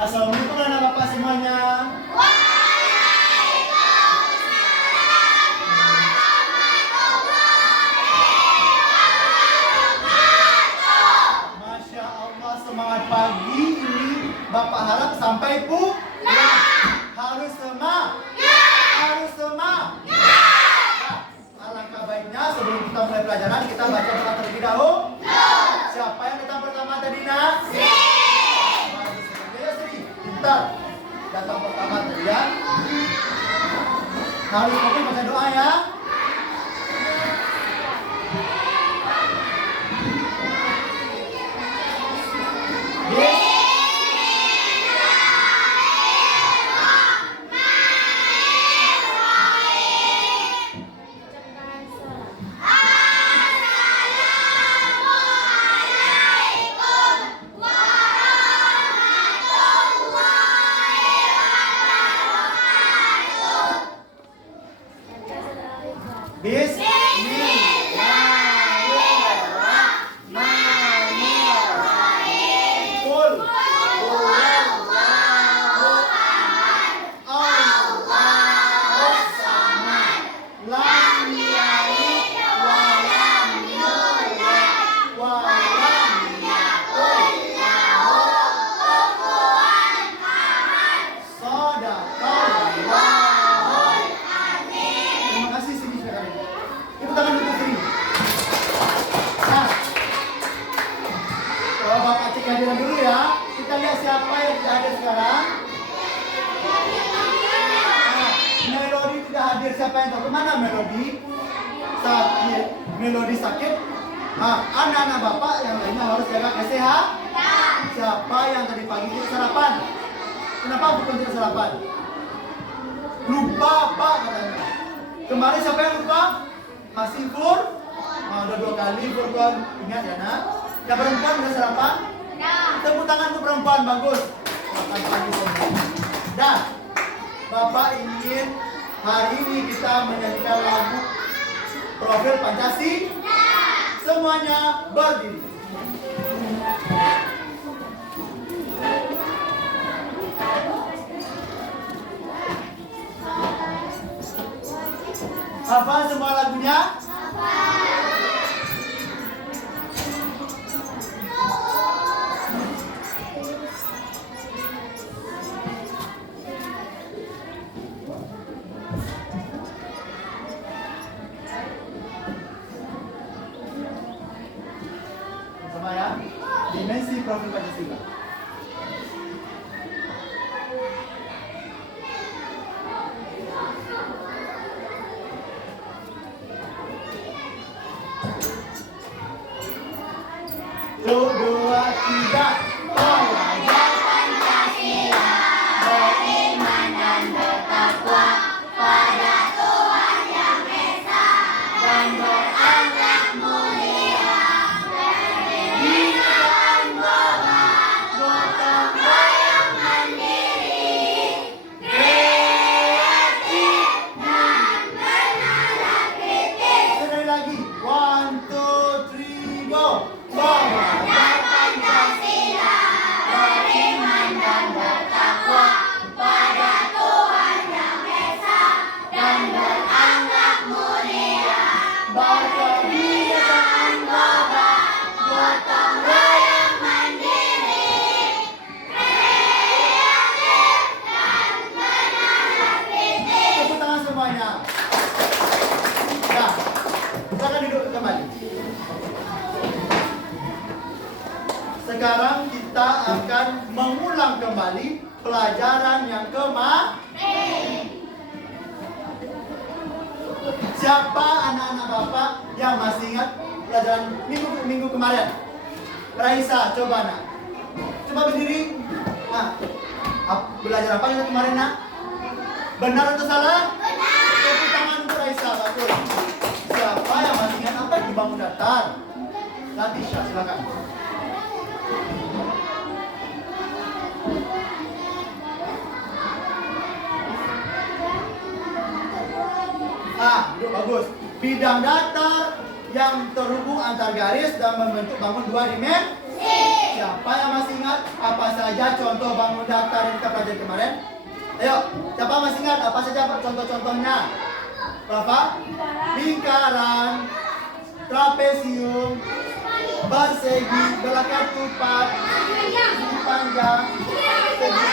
Assalamualaikum anak bapak semuanya. Masya Allah, semangat pagi ini bapak harap sampai pulang. Harus semangat. Harus semangat. Alangkah baiknya sebelum kita mulai pelajaran kita baca doa terlebih dahulu. Siapa yang datang pertama tadi nak? Pintar. Datang pertama tadi ya. Harus kopi baca doa ya. Kehadiran dulu ya. Kita lihat siapa yang tidak hadir sekarang. Melody tidak hadir. Siapa yang tahu kemana Melody? Sakit. Melody sakit. Anak-anak bapak yang lainnya harus jaga kesehatan. Siapa yang tadi pagi itu sarapan? Kenapa bukan tidak sarapan? Lupa pak katanya. Kemarin siapa yang lupa? Masih Fur? Udah 2 kali Fur kan. Ingat ya nak. Yang perempuan udah sarapan? Tepuk tangan untuk perempuan, bagus. Makan pagi semua. Dan bapak ingin hari ini kita menyanyikan lagu Profil Pancasila. Semuanya berdiri. Hafal semua lagunya? Sama ya, dimensi profil Pancasila. Satu, dua, tiga. Pelajar Pancasila beriman dan bertakwa pada Tuhan Yang Esa dan berakhlak mulia. Sekarang kita akan mengulang kembali pelajaran yang kemarin. Siapa anak-anak bapak yang masih ingat pelajaran minggu kemarin? Raisa, coba nak. Coba berdiri. Belajar apa yang kemarin nak? Benar atau salah? Benar. Tepuk tangan untuk Raisa, bagus. Siapa yang masih ingat apa di bangun datar? Latisha, silakan. Duduk bagus. Bidang datar yang terhubung antar garis dan membentuk bangun 2 dimensi. Siapa yang masih ingat apa saja contoh bangun datar yang kita pelajari kemarin? Ayo, siapa masih ingat apa saja contoh-contohnya? Berapa? Lingkaran, trapesium, bersegi, berlakar tupat, segi panjang, segi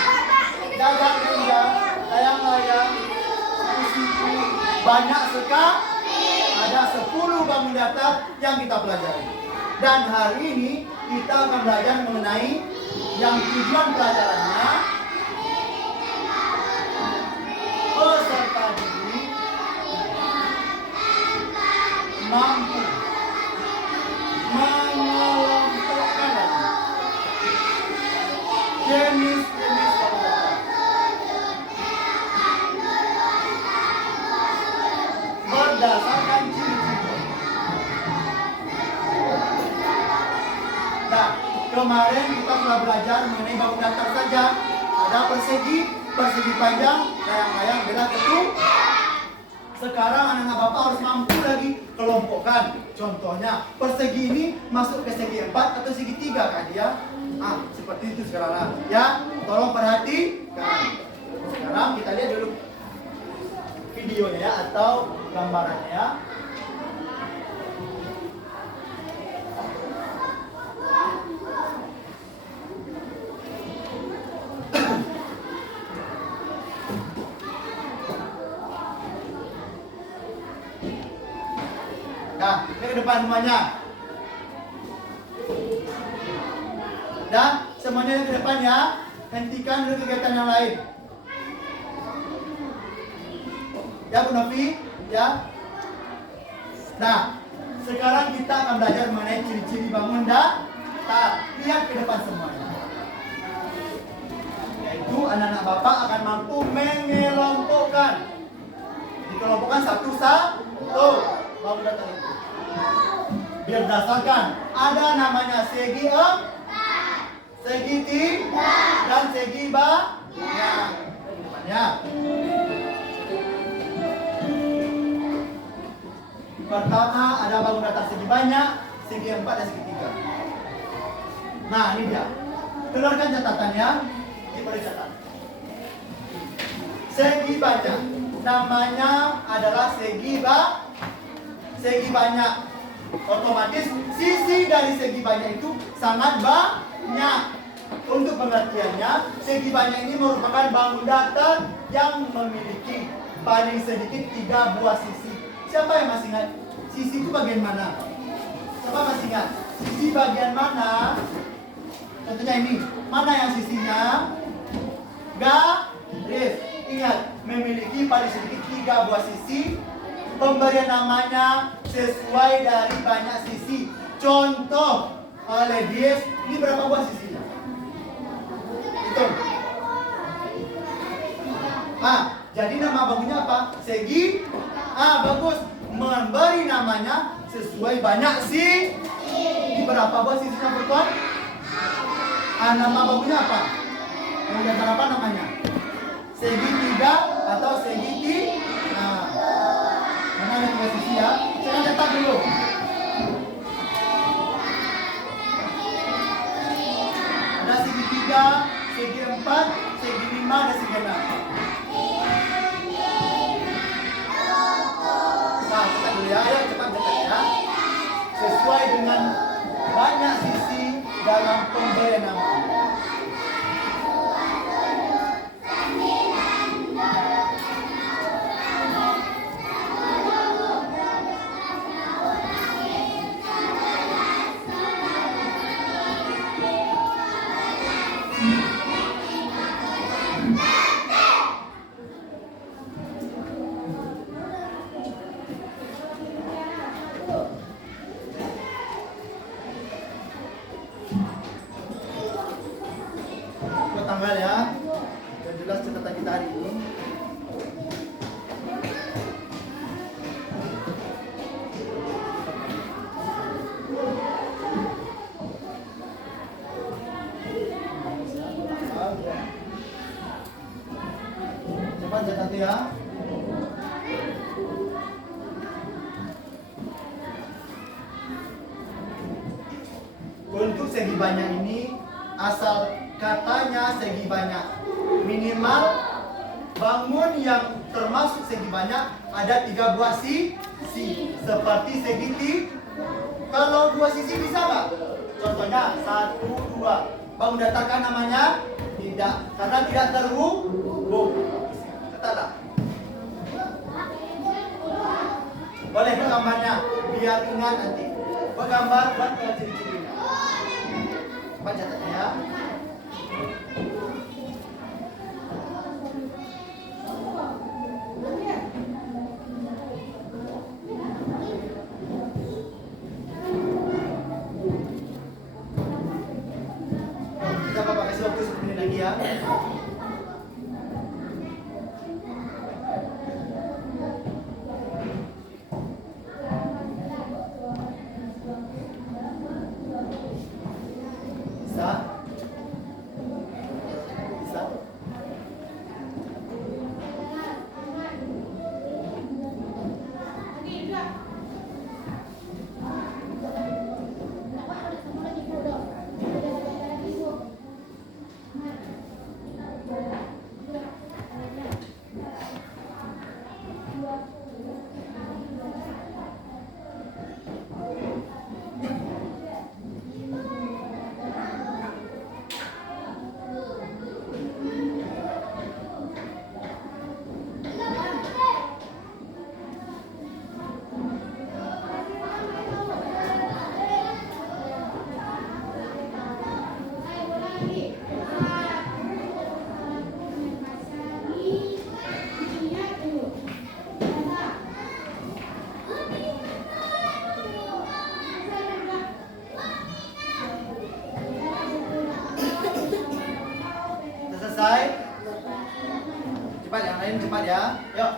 dagang rendah, layang-layang, siku, banyak sekali. Ada 10 bangun datar yang kita pelajari. Dan hari ini kita akan belajar mengenai yang tujuan pelajarannya peserta didik mampu mengelompokkan jenis-jenis bangun datar berdasarkan ciri-ciri. Nah, kemarin kita telah belajar mengenai bangun datar saja. Ada persegi, persegi panjang, layang-layang, bela ketuk. Sekarang anak-anak Bapak harus mampu lagi kelompokkan. Contohnya, persegi ini masuk ke segi 4 atau segi 3 kan dia? Seperti itu sekarang. Ya, tolong perhatikan. Sekarang kita lihat dulu videonya ya, atau gambarannya ya. Nah, ini ke depan semuanya. Dan semuanya ke depan ya. Hentikan dulu kegiatan yang lain. Ya Bu Novi, ya. Nah, sekarang kita akan belajar mengenai ciri-ciri bangun datar. Lihat ke depan semuanya. Yaitu anak-anak Bapak akan mampu mengelompokkan. Dikelompokkan satu-satu bangun datar itu. Berdasarkan ada namanya segi 4, segi 3, dan segi banyak. Depannya. Pertama ada bangun datar segi banyak, segi 4 dan segi 3. Nah, ini dia. Keluarkan catatannya, diberi catat. Segi banyak, namanya adalah segi banyak. Otomatis sisi dari segi banyak itu sangat banyak. Untuk pengertiannya, segi banyak ini merupakan bangun datar yang memiliki paling sedikit 3 buah sisi. Siapa yang masih ingat? Sisi itu bagian mana? Siapa masih ingat? Sisi bagian mana? Contohnya ini. Mana yang sisinya garis? Ingat, memiliki paling sedikit 3 buah sisi. Pemberian namanya sesuai dari banyak sisi. Contoh oleh Dies, ini berapa buah sisinya? Hitung. Jadi nama bangunnya apa? Segi. Bagus. Memberi namanya sesuai banyak sisi. Ini berapa buah sisinya bertuan? Nama bangunnya apa? Bangun datar apa namanya? Segi 3 atau segi 3? Mana ada 3 sisi ya? Saya catat dulu. Ada segi 3, segi 4, segi 5, dan segi 6. Nah, kita dulu ya, ayo cepat catat ya. Sesuai dengan banyak sisi dalam pemberian nama. Tanggal ya, dan jelas catatan kita hari ini. Cepat catat ya. Untuk segi banyak ini katanya segi banyak. Minimal bangun yang termasuk segi banyak ada 3 buah sisi. Seperti segi kalau 2 sisi bisa nggak? Contohnya 1, 2. Bangun datarkan namanya? Tidak, karena tidak terhubung. Katalah. Boleh ke gambarnya, biar ingat nanti. Gambar buat ciri-cirinya. Apa catatnya ya? Kita Bapak kasih waktu 10 menit lagi ya. Bisa? Bisa? Selesai? Cepat, yang lain cepat ya. Yuk.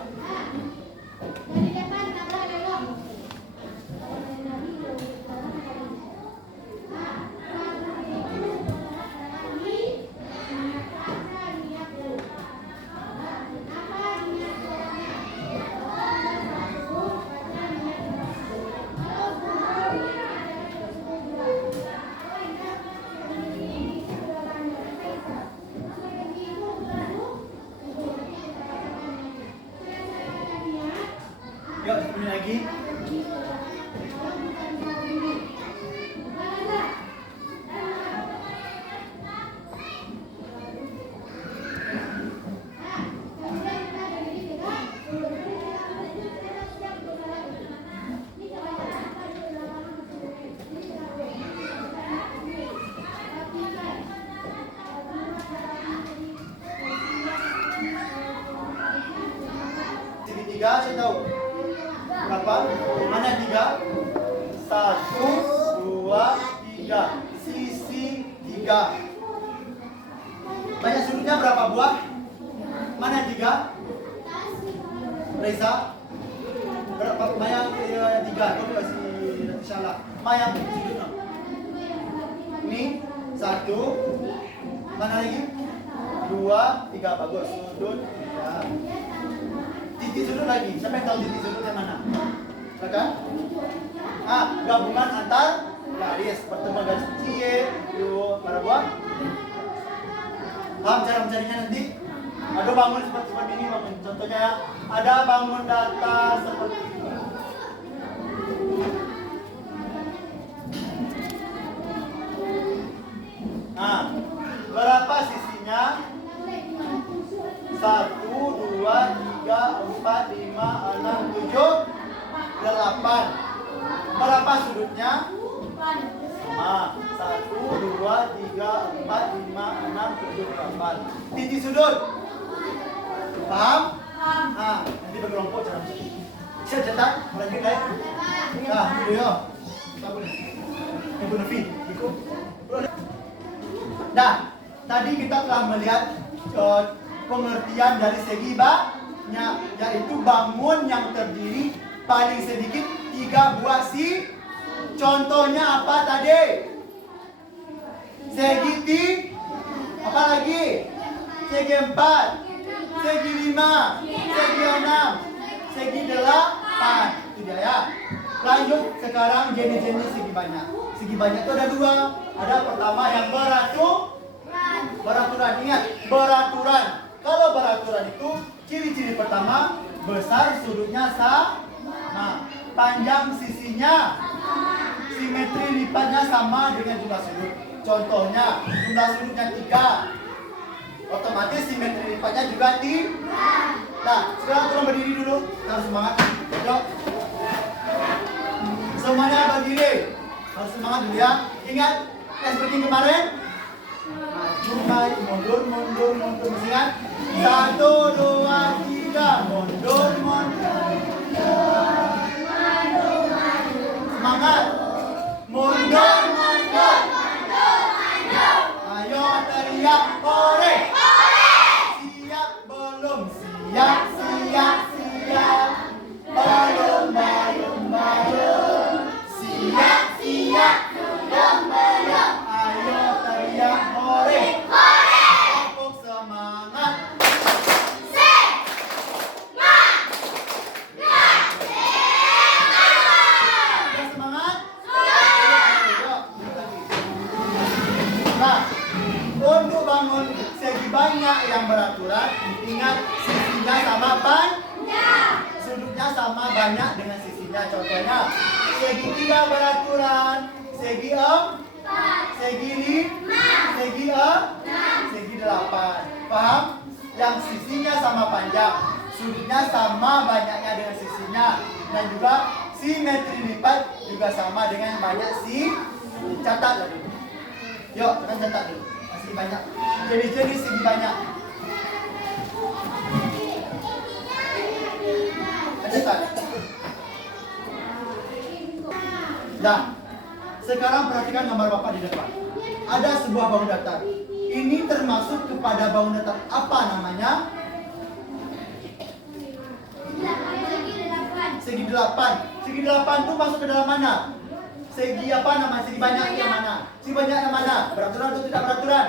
Yuk, 10 menit lagi. Segitiga, saya tahu. Berapa? Mana 3? 1, 2, 3. Sisi 3. Banyak sudutnya berapa buah? Mana 3? Reza? Berapa? Mayang 3. Kau kasih salah. Mayang sudutnya. Ini 1. Mana lagi? 2, 3. Bagus. Sudut 3. Titik sudut lagi. Siapa yang tahu titik sudutnya mana? Silakan. Gabungan antar garis. Pertemuan garis kecil. Yuk, para buah. Paham cara mencarinya nanti? Ada bangun seperti ini bangun. Contohnya ada bangun datar seperti ini. Berapa sisinya? 1, 2, 3, 4, 5, 6, 7, 8. Berapa sudutnya? 1, 2, 3, 4, 5, 6, 7, 8. Titik sudut. Paham? Nanti berkelompok cara mencari. Bisa cetak? Lanjut ya. Itu ya. Ibu Nafi, ikut. Nah, tadi kita telah melihat pengertian dari segi banyak, yaitu bangun yang terdiri paling sedikit 3 buah Contohnya apa tadi? Segi apa lagi? Segi 4, segi 5, segi 6, segi 8. Itu dia ya. Lanjut sekarang jenis-jenis segi banyak. Segi banyak itu ada 2. Ada pertama yang beraturan. beraturan. Ingat, beraturan. Kalau beraturan itu ciri-ciri pertama, besar sudutnya sama, panjang sisinya, simetri lipatnya sama dengan jumlah sudut. Contohnya, jumlah sudutnya 3, otomatis simetri lipatnya juga 3. Nah, sekarang tolong berdiri dulu. Kita harus semangat. Yuk. Semuanya berdiri. Harus semangat dulu ya. Ingat, seperti kemarin. Maju, maju, mundur, mundur, mundur. Masih ingat? 1, 2, 3. Mundur, mundur. Semangat. Mundur, mundur. Ayo teriak, hore. Siap belum? Siap, siap, siap. Belum, belum, belum. Siap, siap. Belum, belum. Ayo teriak, hore. Tepuk semangat. Nah, untuk bangun segi banyak yang beraturan, ingat sisinya sama panjang, sudutnya sama banyak dengan sisinya. Contohnya, segi 3 beraturan, segi 4, segi 5, segi 6, segi 8. Paham? Yang sisinya sama panjang, sudutnya sama banyaknya dengan sisinya, dan juga simetri lipat juga sama dengan banyak catat dulu. Yuk, kita catat dulu. Masih banyak. Jadi segi banyak. Catat. Nah, sekarang perhatikan gambar Bapak di depan. Ada sebuah bangun datar. Ini termasuk kepada bangun datar. Apa namanya? Segi 8. Segi 8 itu masuk ke dalam mana? Segi apa nama? Segi banyak yang mana? Segi banyak yang mana? Beraturan atau tidak beraturan?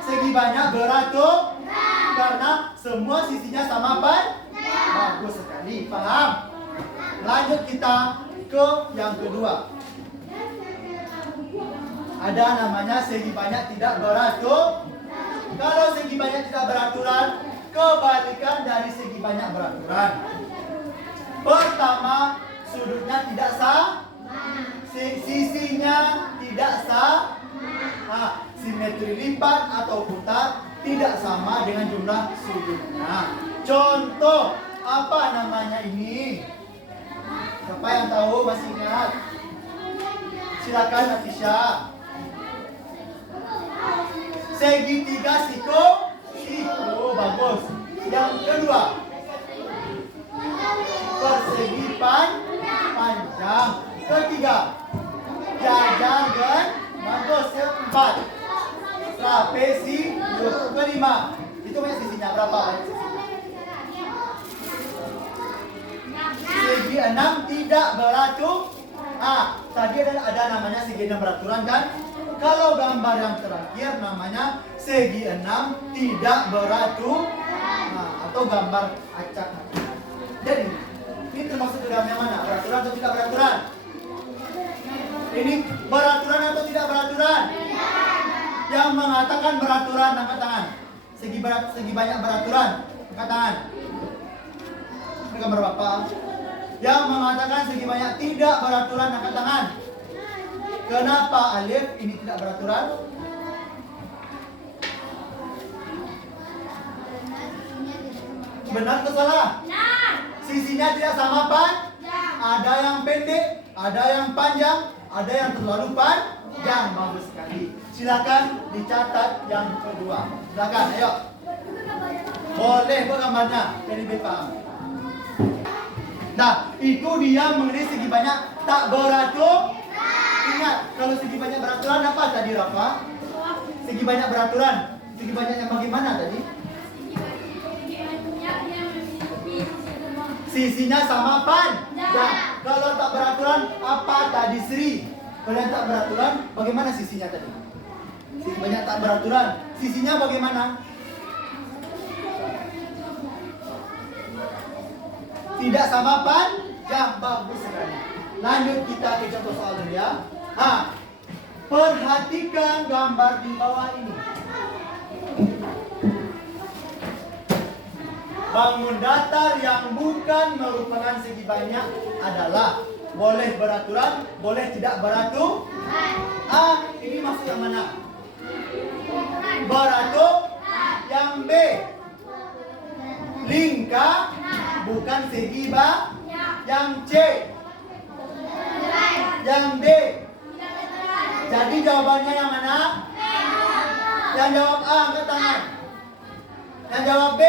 Segi banyak beraturan. Karena semua sisinya sama bagus sekali. Paham? Lanjut kita ke yang kedua. Ada namanya segi banyak tidak beraturan. Kalau segi banyak tidak beraturan, kebalikan dari segi banyak beraturan. Pertama, sudutnya tidak sama. Sisinya tidak sama. Simetri lipat atau putar tidak sama dengan jumlah sudutnya. Contoh, apa namanya ini? Siapa yang tahu, masih ingat? Silakan Natisha. Segi 3 siku, bagus. Yang kedua, persegi panjang. Ketiga, jajar bagus. Keempat, trapesi. Kelima, itu banyak sisinya berapa? Segi 6 tidak beraturan. Tadi ada namanya segi 6 beraturan kan? Kalau gambar yang terakhir namanya segi 6 tidak beraturan. Atau gambar acak. Jadi, ini termasuk ke dalam yang mana? Beraturan atau tidak beraturan? Ini beraturan atau tidak beraturan? Yang mengatakan beraturan, angkat tangan. Segi banyak beraturan, angkat tangan. Ini gambar Bapak. Yang mengatakan segi banyak tidak beraturan, angkat tangan. Kenapa alif ini tidak beraturan? Benar atau salah? Sisinya tidak sama panjang. Ada yang pendek, ada yang panjang, ada yang terlalu panjang. Bagus sekali. Silakan dicatat yang kedua. Silakan, ayo. Boleh buat gambarnya, jadi lebih paham. Nah, itu dia mengenai segi banyak tak beraturan. Ingat, kalau segi banyak beraturan apa tadi, Rafa? Segi banyak beraturan. Segi banyak yang bagaimana tadi? Sisinya sama panjang. Kalau tak beraturan, apa tadi Sri? Kalau yang tak beraturan, bagaimana sisinya tadi? Sisi banyak tak beraturan. Sisinya bagaimana? Tidak sama panjang. Bagus sekali. Lanjut kita ke contoh soal dulu ya. Perhatikan gambar di bawah ini. Bangun datar yang bukan merupakan segi banyak adalah boleh beraturan, boleh tidak beraturan. Ini maksud yang mana? Beraturan. Yang B, lingkar bukan segi banyak. Yang C, yang D. Jadi jawabannya yang mana? Yang jawab A angkat tangan. Yang jawab B.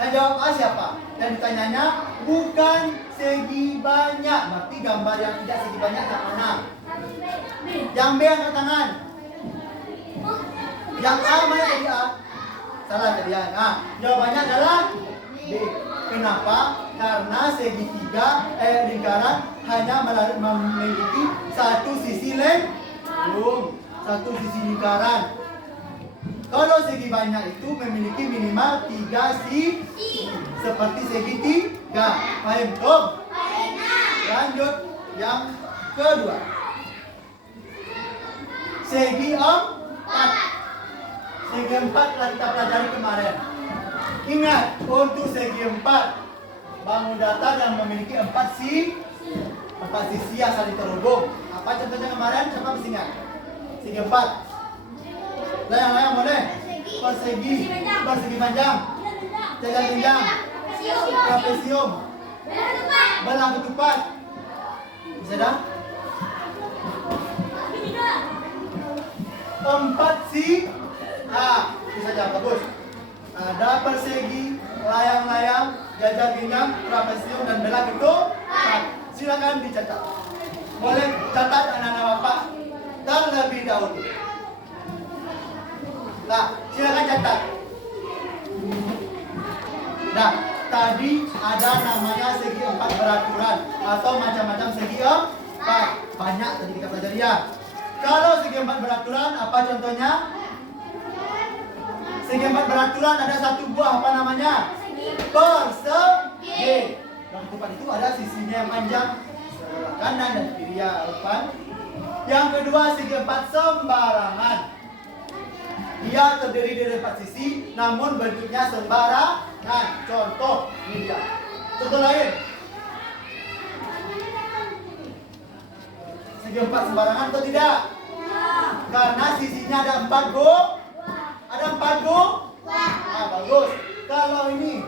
Yang jawab A siapa? Yang ditanyanya bukan segi banyak. Berarti gambar yang tidak segi banyak yang mana? Yang B angkat tangan. Yang A mana tadi A? Salah tadi A. Jawabannya adalah D. Kenapa? Karena segitiga lingkaran hanya memiliki satu sisi lengkung, satu sisi lingkaran. Kalau segi banyak itu memiliki minimal 3 sisi, seperti segitiga. Paham Tom? Lanjut yang kedua. Segi 4. Segi 4 telah kita pelajari kemarin. Ingat, untuk segi 4 bangun datar yang memiliki 4 sisi yang saling terhubung. Apa contohnya kemarin? Siapa masih ingat? Segi 4. Layang-layang boleh? Persegi panjang. Jajar jenjang. Trapesium. Belang ketupat. Bisa dah? 4 sisi. Bisa dah, bagus. Ada persegi, layang-layang, jajar jenjang, trapesium dan belang ketupat. Silakan dicatat. Boleh catat anak-anak Bapak terlebih dahulu. Nah, silakan catat. Nah, tadi ada namanya segi 4 beraturan atau macam-macam segi 4. Banyak tadi kita pelajari ya. Kalau segi 4 beraturan, apa contohnya? Segi 4 beraturan ada satu buah, apa namanya? Persegi. Dalam ketupat itu ada sisinya yang panjang, sebelah kanan dan kiri ya, depan. Yang kedua, segi 4 sembarangan. Dia terdiri dari 4 sisi, namun bentuknya sembarangan. Contoh, ini dia. Contoh lain. Segi 4 sembarangan atau tidak? Karena sisinya ada 4 Ada 4 bagus. Kalau ini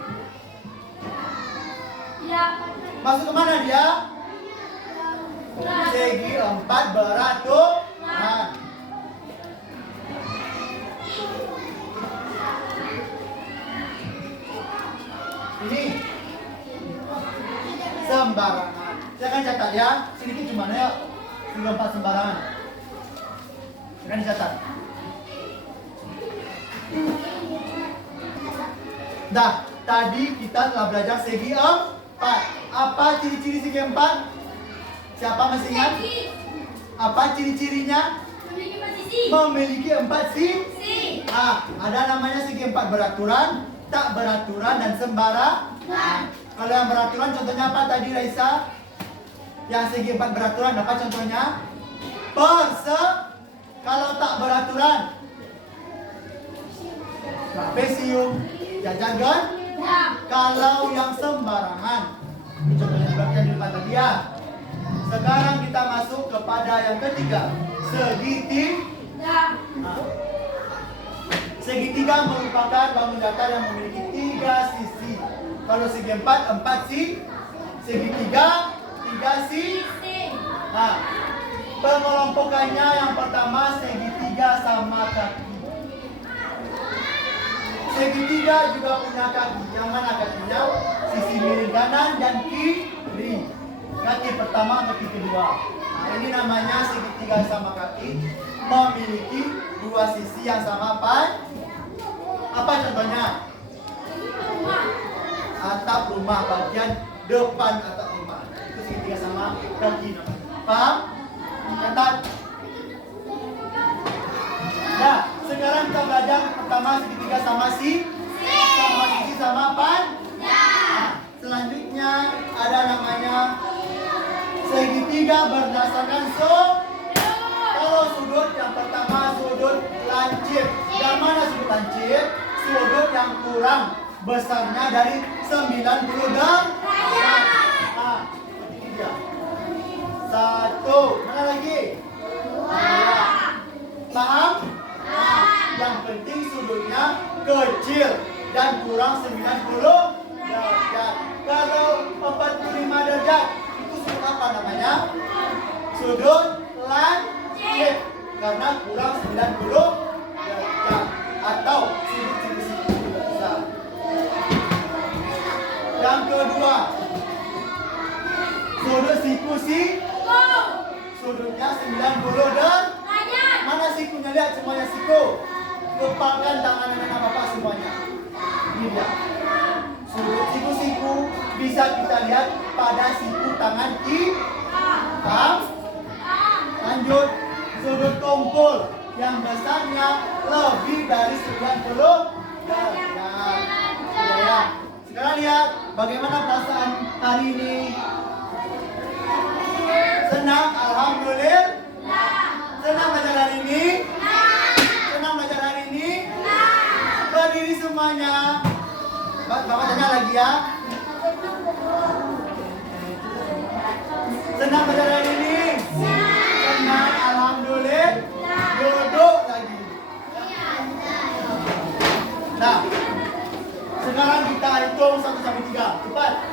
masuk kemana dia? Segi 4 beraturan. Ini sembarangan. Saya akan catat ya. Sedikit gimana ya? Segi 4 sembarangan. Akan dicatat. Dah, tadi kita telah belajar segi 4. Apa ciri-ciri segi 4? Siapa masih ingat? Apa ciri-cirinya? Memiliki 4 sisi. Ada namanya segi 4 beraturan, tak beraturan, dan sembarangan. Kalau yang beraturan contohnya apa tadi Raisa? Yang segi 4 beraturan apa contohnya? Kalau tak beraturan, trapesium, jajar genjang. Kalau yang sembarangan, ini contohnya yang di depan tadi ya. Sekarang kita masuk kepada yang ketiga, segitiga. Segitiga merupakan bangun datar yang memiliki 3 sisi. Kalau segi 4 sisi. Segitiga 3 sisi. Pengelompokannya yang pertama segitiga sama kaki. Segitiga juga punya kaki. Yang mana kakinya? Sisi miring kanan dan kiri. Kaki pertama, kaki kedua. Ini namanya segitiga sama kaki. Memiliki 2 sisi yang sama apa contohnya? Atap rumah, bagian depan atap rumah. Itu segitiga sama kaki namanya. Paham? Catat. Nah, sekarang kita belajar pertama segitiga sama sisi sama panjang. Selanjutnya ada namanya segitiga berdasarkan sudut. Kalau sudut yang pertama sudut lancip. Yang mana sudut lancip? Sudut yang kurang besarnya dari 90 derajat. Nah, seperti ini dia. 1, mana lagi? 2. Paham? Nah, yang penting sudutnya kecil dan kurang 90 derajat. Kalau 45 derajat itu sudut apa namanya? Sudut lancip karena kurang 90 derajat atau sudut siku bisa. Yang kedua, sudut siku sudutnya 90 derajat. Mana sikunya? Lihat semuanya siku. Kepalkan tangan anak bapak semuanya. Ini dia. Sudut siku bisa kita lihat pada siku tangan kita. Paham? Lanjut. Sudut tumpul yang besarnya lebih dari 90 derajat. Ya. Sekarang lihat bagaimana perasaan hari ini. Senang, alhamdulillah. Senang belajar hari ini. Senang belajar hari ini. Berdiri semuanya. Bapak tanya lagi ya. Senang belajar hari ini. Senang, alhamdulillah. Duduk lagi. Nah, sekarang kita hitung 1 sampai 3. Cepat. 1.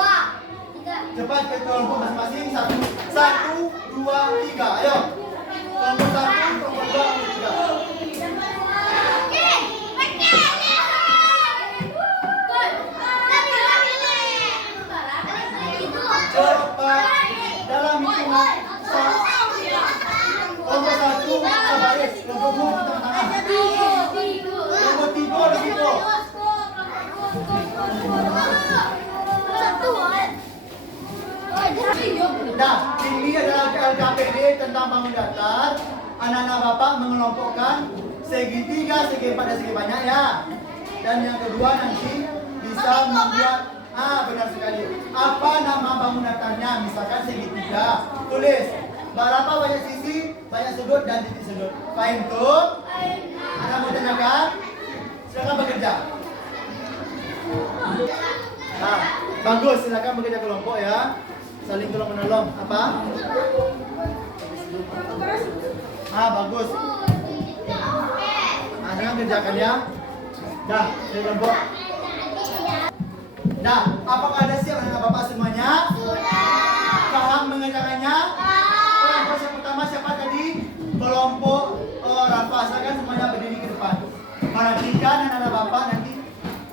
Cepat. Cepat ke kelompok masing-masing. 1, 2, 3. Ayo. Kelompok 1, kelompok 2, kelompok 3. Cepat. Dalam hitungan. Kelompok 1 sebaris. Kelompok 2 tengah-tengah. Kelompok 3 lebih kok. Nah, ini adalah LKPD tentang bangun datar. Anak-anak bapak mengelompokkan segitiga, segi empat dan segi banyak ya. Dan yang kedua nanti bisa membuat benar sekali. Apa nama bangun datarnya? Misalkan segitiga. Tulis berapa banyak sisi, banyak sudut dan titik sudut. Fahim tuh? Anak mau tanyakan? Silakan bekerja. Nah, bagus, silakan bekerja kelompok ya. Saling tolong menolong. Apa? Bagus. Jangan kerjakan ya. Dah, dari kelompok. Nah, apakah ada siap anak bapak semuanya? Paham mengerjakannya? Kelompok yang pertama siapa tadi? Kelompok Rafa. Silakan semuanya berdiri ke depan. Perhatikan anak bapak, nanti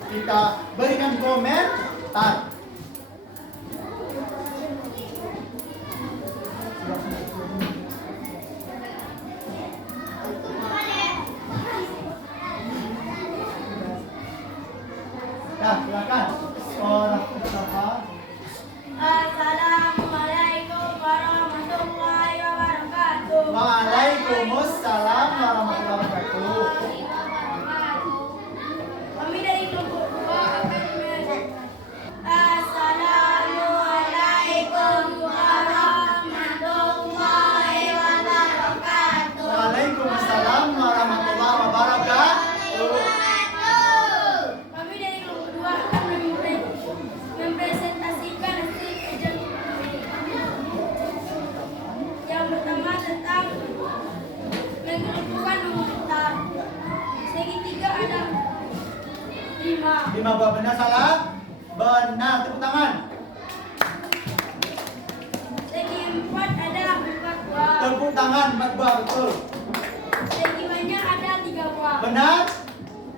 kita berikan komentar. Nah, silakan. Rafa. Assalamualaikum warahmatullahi wabarakatuh. Waalaikumsalam warahmatullahi wabarakatuh. Kami dari kelompok 2 akan Assalamualaikum warahmatullahi wabarakatuh. Waalaikumsalam warahmatullahi wabarakatuh. Kami dari kelompok 2 akan mempresentasikan hasil kerja kami. Yang pertama tentang mengelompokkan bangun datar. Segitiga ada 5. 5 buah benar salah? Benar, tepuk tangan. Segi 4 ada 4 buah. Tepuk tangan 4 buah betul. Segi banyak ada 3 buah. Benar?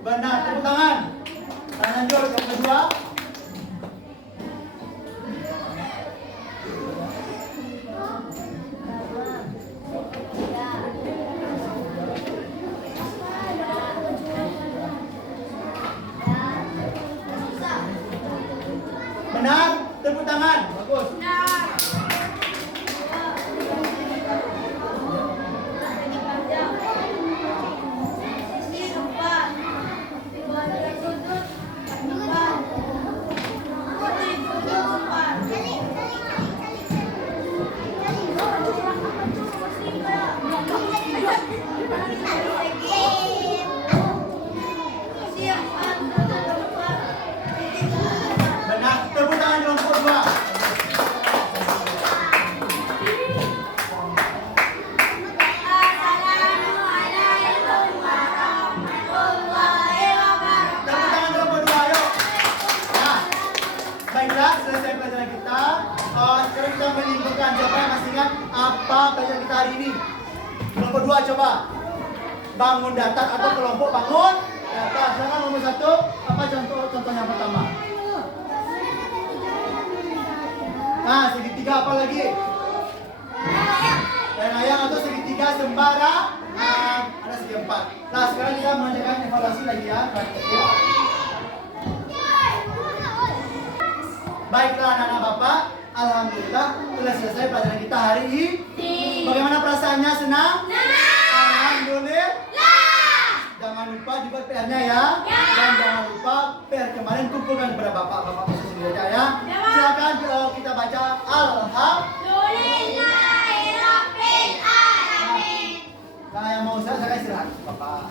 Benar, tepuk tangan. Lanjut yang kedua. Benar, tepuk tangan. Bagus. Benar. Segi 4. Bagian sudut 4. apa pelajaran kita hari ini? Kelompok 2 coba. Bangun datar atau kelompok bangun datar. Silakan nomor 1. Apa contoh yang pertama? Nah, segitiga apa lagi? Layang atau segitiga sembarang. Ada segi 4. Nah, sekarang kita mengerjakan evaluasi lagi ya. Baiklah anak-anak Bapak, alhamdulillah sudah selesai pelajaran kita hari ini. Bagaimana perasaannya? Senang? Alhamdulillah. Jangan lupa dibuat PR-nya ya. Dan jangan lupa PR kemarin kumpulkan kepada Bapak sendiri ya. Silakan kita baca Alhamdulillah. Nah, yang mau saya istirahat Bapak.